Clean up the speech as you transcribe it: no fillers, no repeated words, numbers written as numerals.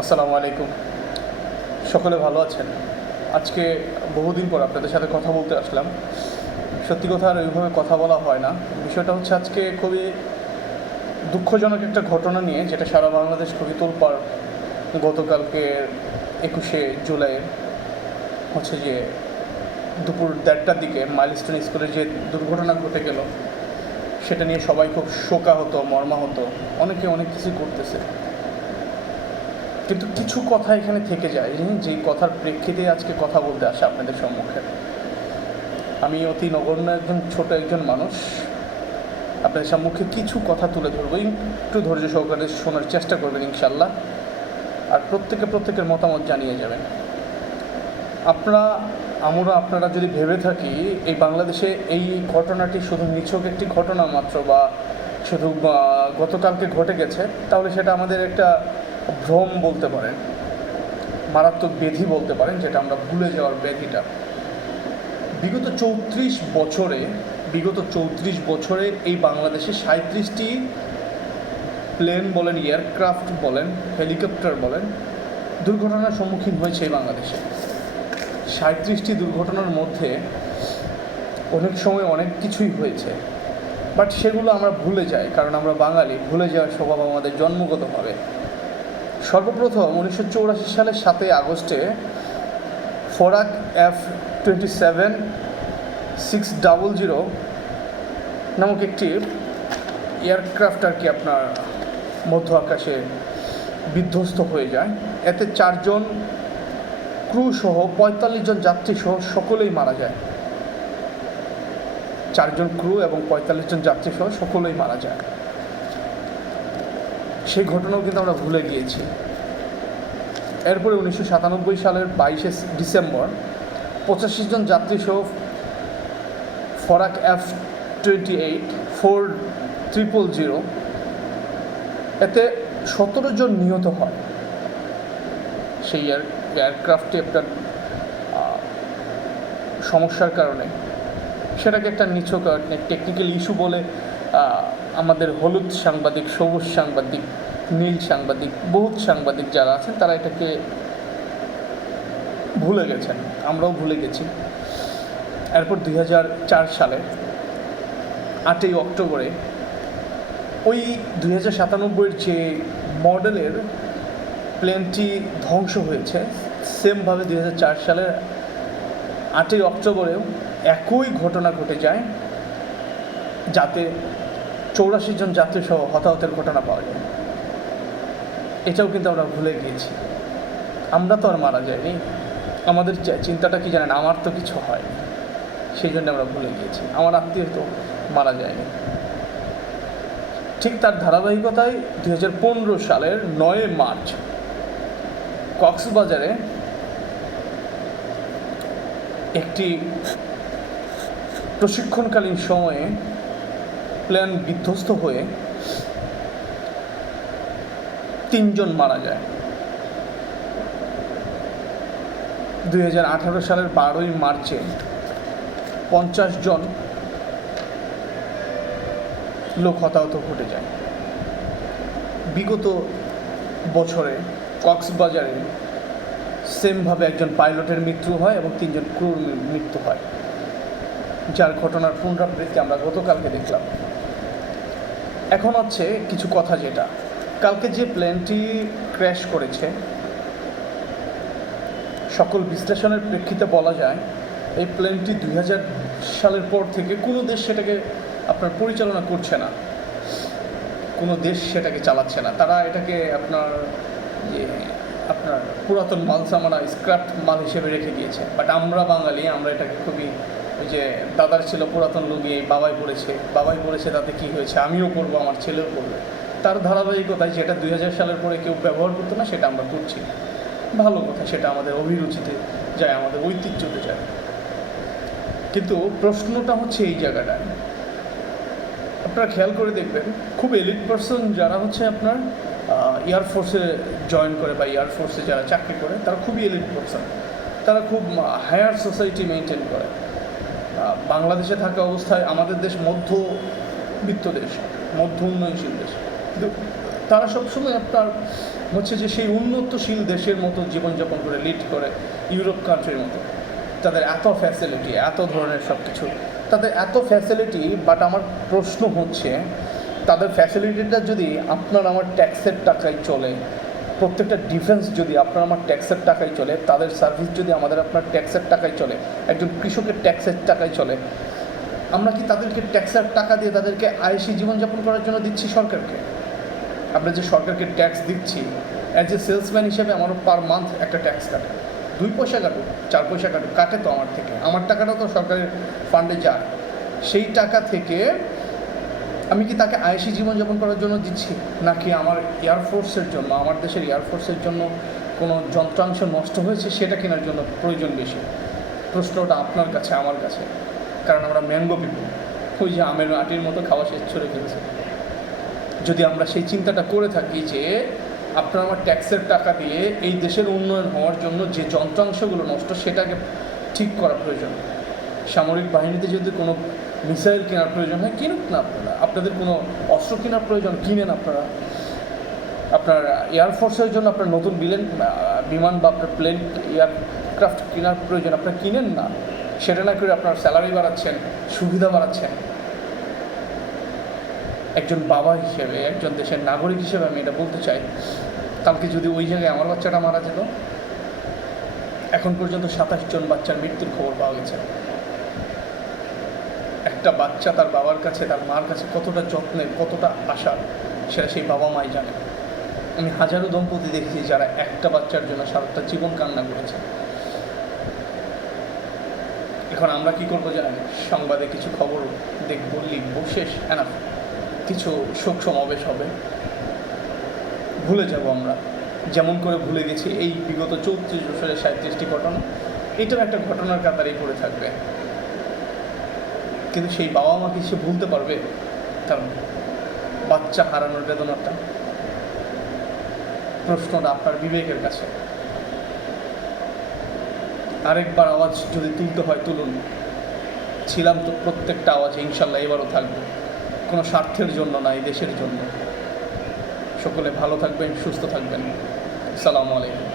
আসসালামু আলাইকুম। সকলে ভালো আছেন? আজকে বহুদিন পর আপনাদের সাথে কথা বলতে আসলাম। সত্যি কথা আর ওইভাবে কথা বলা হয় না। বিষয়টা হচ্ছে আজকে খুবই দুঃখজনক একটা ঘটনা নিয়ে, যেটা সারা বাংলাদেশ খুবই তোলপাড়। গতকালকে 21শে জুলাই হচ্ছে যে দুপুর 1:30টার দিকে মাইলস্টোন স্কুলে যে দুর্ঘটনা ঘটে গেল, সেটা নিয়ে সবাই খুব শোকাহত, মর্মাহত। অনেকে অনেক কিছু করতেছে, কিন্তু কিছু কথা এখানে থেকে যায় যেই কথার প্রেক্ষিতে আজকে কথা বলতে আসে আপনাদের সম্মুখে। আমি অতি নগণ্য ছোট একজন মানুষ, আপনাদের সম্মুখে কিছু কথা তুলে ধরবো। একটু ধৈর্য সহকারে শোনার চেষ্টা করবেন ইনশাল্লাহ, আর প্রত্যেকের মতামত জানিয়ে যাবেন। আপনারা যদি ভেবে থাকি এই বাংলাদেশে এই ঘটনাটি শুধু নিছক একটি ঘটনা মাত্র, বা শুধু গতকালকে ঘটে গেছে, তাহলে সেটা আমাদের একটা ভ্রম বলতে পারেন, মারাত্মক ব্যাধি বলতে পারেন, যেটা আমরা ভুলে যাওয়ার ব্যাধিটা। বিগত 34 বছরে এই বাংলাদেশে 37টি প্লেন বলেন, এয়ারক্রাফট বলেন, হেলিকপ্টার বলেন, দুর্ঘটনার সম্মুখীন হয়েছে এই বাংলাদেশে। 37টি দুর্ঘটনার মধ্যে অনেক সময় অনেক কিছুই হয়েছে, বাট সেগুলো আমরা ভুলে যাই, কারণ আমরা বাঙালি। ভুলে যাওয়ার স্বভাব আমাদের জন্মগতভাবে। সর্বপ্রথম 1984 সালের 7 আগস্টে ফরাক F-27-600 নামক একটি এয়ারক্রাফট আপনার মধ্য আকাশে বিধ্বস্ত হয়ে যায়। এতে 4 জন ক্রু সহ 45 জন যাত্রী সহ সকলেই মারা যায়। 4 জন ক্রু এবং 45 জন যাত্রী সহ সকলেই মারা যায়। সেই ঘটনাও কিন্তু আমরা ভুলে গিয়েছি। এরপরে 1997 সালের 22শে ডিসেম্বর 85 জন যাত্রী সহ ফরাক F-28-4000, এতে 17 জন নিহত হয়। সেই এয়ারক্রাফটে একটা সমস্যার কারণে, সেটাকে একটা নিছক টেকনিক্যাল ইস্যু বলে আমাদের হলুদ সাংবাদিক, সবুজ সাংবাদিক, নীল সাংবাদিক, বহুত সাংবাদিক যারা আছেন তারা এটাকে ভুলে গেছেন, আমরাও ভুলে গেছি। এরপর 2004 সালে 8ই অক্টোবরে ওই 2097 যে মডেলের প্লেনটি ধ্বংস হয়েছে, সেমভাবে 2004 সালের 8ই অক্টোবরেও একই ঘটনা ঘটে যায়, যাতে 84 জন যাত্রী সহ হতাহতের ঘটনা পাওয়া যায়। এটাও কিন্তু আমরা ভুলে গিয়েছি। আমরা তো আর মারা যাইনি, আমাদের চিন্তাটা কি জানেন, আমার তো কিছু হয়, সেই জন্য আমরা ভুলে গিয়েছি। আমার আত্মীয় তো মারা যায়নি। ঠিক তার ধারাবাহিকতায় 2015 সালের 9 মার্চ কক্সবাজারে একটি প্রশিক্ষণকালীন সময়ে প্লেন বিধ্বস্ত হয়ে 3 জন মারা যায়। 2018 সালের 12ই মার্চে 50 জন লোক হতাহত ঘটে যায়। বিগত বছরে কক্সবাজারে সেমভাবে একজন পাইলটের মৃত্যু হয় এবং 3 জন ক্রুর মৃত্যু হয়, যার ঘটনার পুনরাবৃত্তি আমরা গতকালকে দেখলাম। এখন হচ্ছে কিছু কথা, যেটা কালকে যে প্লেনটি ক্র্যাশ করেছে, সকল বিশ্লেষণের প্রেক্ষিতে বলা যায় এই প্লেনটি 2000 সালের পর থেকে কোনো দেশ সেটাকে আপনার পরিচালনা করছে না, কোনো দেশ সেটাকে চালাচ্ছে না। তারা এটাকে আপনার পুরাতন মাল সামানা, স্ক্র্যাপ মাল হিসেবে রেখে দিয়েছে। বাট আমরা বাঙালি, আমরা এটাকে খুবই, ওই যে দাদার ছিল পুরাতন লুঙ্গি, বাবাই পড়েছে, তাতে কী হয়েছে, আমিও করবো, আমার ছেলেও করবে। তার ধারাবাহিকতায় যেটা 2000 সালের পরে কেউ ব্যবহার করতো না, সেটা আমরা করছি। ভালো কথা, সেটা আমাদের অভিরুচিতে যায়, আমাদের ঐতিহ্যতে যায়। কিন্তু প্রশ্নটা হচ্ছে এই জায়গাটায়, আপনারা খেয়াল করে দেখবেন, খুব এলিট পারসন যারা হচ্ছে আপনার এয়ারফোর্সে জয়েন করে বা এয়ারফোর্সে যারা চাকরি করে, তারা খুবই এলিট পারসন, তারা খুব হায়ার সোসাইটি মেনটেন করে। বাংলাদেশে থাকা অবস্থায় আমাদের দেশ মধ্যবিত্ত দেশ, মধ্য উন্নয়নশীল দেশ, কিন্তু তারা সবসময় আপনার হচ্ছে যে সেই উন্নতশীল দেশের মতো জীবনযাপন করে, লিড করে ইউরোপ কান্ট্রির মতো। তাদের এত ফ্যাসিলিটি, এত ধরনের সব কিছু, তাদের এত ফ্যাসিলিটি। বাট আমার প্রশ্ন হচ্ছে, তাদের ফ্যাসিলিটিটা যদি আপনার আমার ট্যাক্সের টাকায় চলে, প্রত্যেকটা ডিফেন্স যদি আপনার আমার ট্যাক্সের টাকায় চলে, তাদের সার্ভিস যদি আমাদের আপনার ট্যাক্সের টাকায় চলে, একজন কৃষকের ট্যাক্সের টাকায় চলে, আমরা কি তাদেরকে ট্যাক্সের টাকা দিয়ে তাদেরকে আয়েশি জীবনযাপন করার জন্য দিচ্ছি সরকারকে? আমরা যে সরকারকে ট্যাক্স দিচ্ছি, অ্যাজ এ সেলসম্যান হিসেবে আমারও পার মান্থ একটা ট্যাক্স কাটে, 2 পয়সা কাটুক, 4 পয়সা কাটুক, কাটে তো আমার থেকে। আমার টাকাটাও তো সরকারের ফান্ডে যায়। সেই টাকা থেকে আমি কি তাকে আয়েশি জীবনযাপন করার জন্য দিচ্ছি, নাকি আমার এয়ারফোর্সের জন্য, আমার দেশের এয়ারফোর্সের জন্য কোনো যন্ত্রাংশ নষ্ট হয়েছে সেটা কেনার জন্য প্রয়োজন বেশি? প্রশ্নটা আপনার কাছে, আমার কাছে। কারণ আমরা ম্যাঙ্গো পিপল, ওই যে আমের আটির মতো খাওয়া শেষ ছড়ে ফেলছে। যদি আমরা সেই চিন্তাটা করে থাকি যে আপনার আমার ট্যাক্সের টাকা দিয়ে এই দেশের উন্নয়ন হওয়ার জন্য যে যন্ত্রাংশগুলো নষ্ট সেটাকে ঠিক করা প্রয়োজন। সামরিক বাহিনীতে যদি কোনো মিসাইল কেনার প্রয়োজন হয়, কিনুক না আপনারা। আপনাদের কোনো অস্ত্র কেনার প্রয়োজন, কিনেন আপনারা। আপনার এয়ারফোর্সের জন্য আপনার নতুন বিমান বা আপনার প্লেন এয়ারক্রাফট কেনার প্রয়োজন, আপনারা কিনেন না। সেটা না করে আপনার স্যালারি বাড়াচ্ছেন, সুবিধা বাড়াচ্ছেন। একজন বাবা হিসেবে, একজন দেশের নাগরিক হিসেবে আমি এটা বলতে চাই, কালকে যদি ওই জায়গায় আমার বাচ্চাটা মারা যেত, এখন পর্যন্ত 27 জন বাচ্চার মৃত্যুর খবর পাওয়া গেছে। একটা বাচ্চা তার বাবার কাছে, তার মার কাছে কতটা যত্নের, কতটা আশার, সেটা সেই বাবা মাই জানে। আমি হাজারো দম্পতি দেখেছি যারা একটা বাচ্চার জন্য সারাটা জীবন কান্না করেছে। এখন আমরা কি করবো জানেন? সংবাদে কিছু খবর দেখবো, লিখবো, শেষ, এনাফ। কিছু শোক সমাবেশ হবে, ভুলে যাব আমরা। যেমন করে ভুলে গেছি এই বিগত 34 বছরের 37টি ঘটনা, এটার একটা ঘটনার কাতারেই পড়ে থাকবে। কিন্তু সেই বাবা মা কি সে ভুলতে পারবে তার বাচ্চা হারানোর বেদনাটা? প্রশ্নটা আপনার বিবেকের কাছে। আরেকবার আওয়াজ যদি তুলতে হয় তুলুন। ছিলাম তো প্রত্যেকটা আওয়াজে, ইনশাল্লাহ এবারও থাকবো। কোনো স্বার্থের জন্য না, এই দেশের জন্য। সকলে ভালো থাকবেন, সুস্থ থাকবেন। আসসালামু আলাইকুম।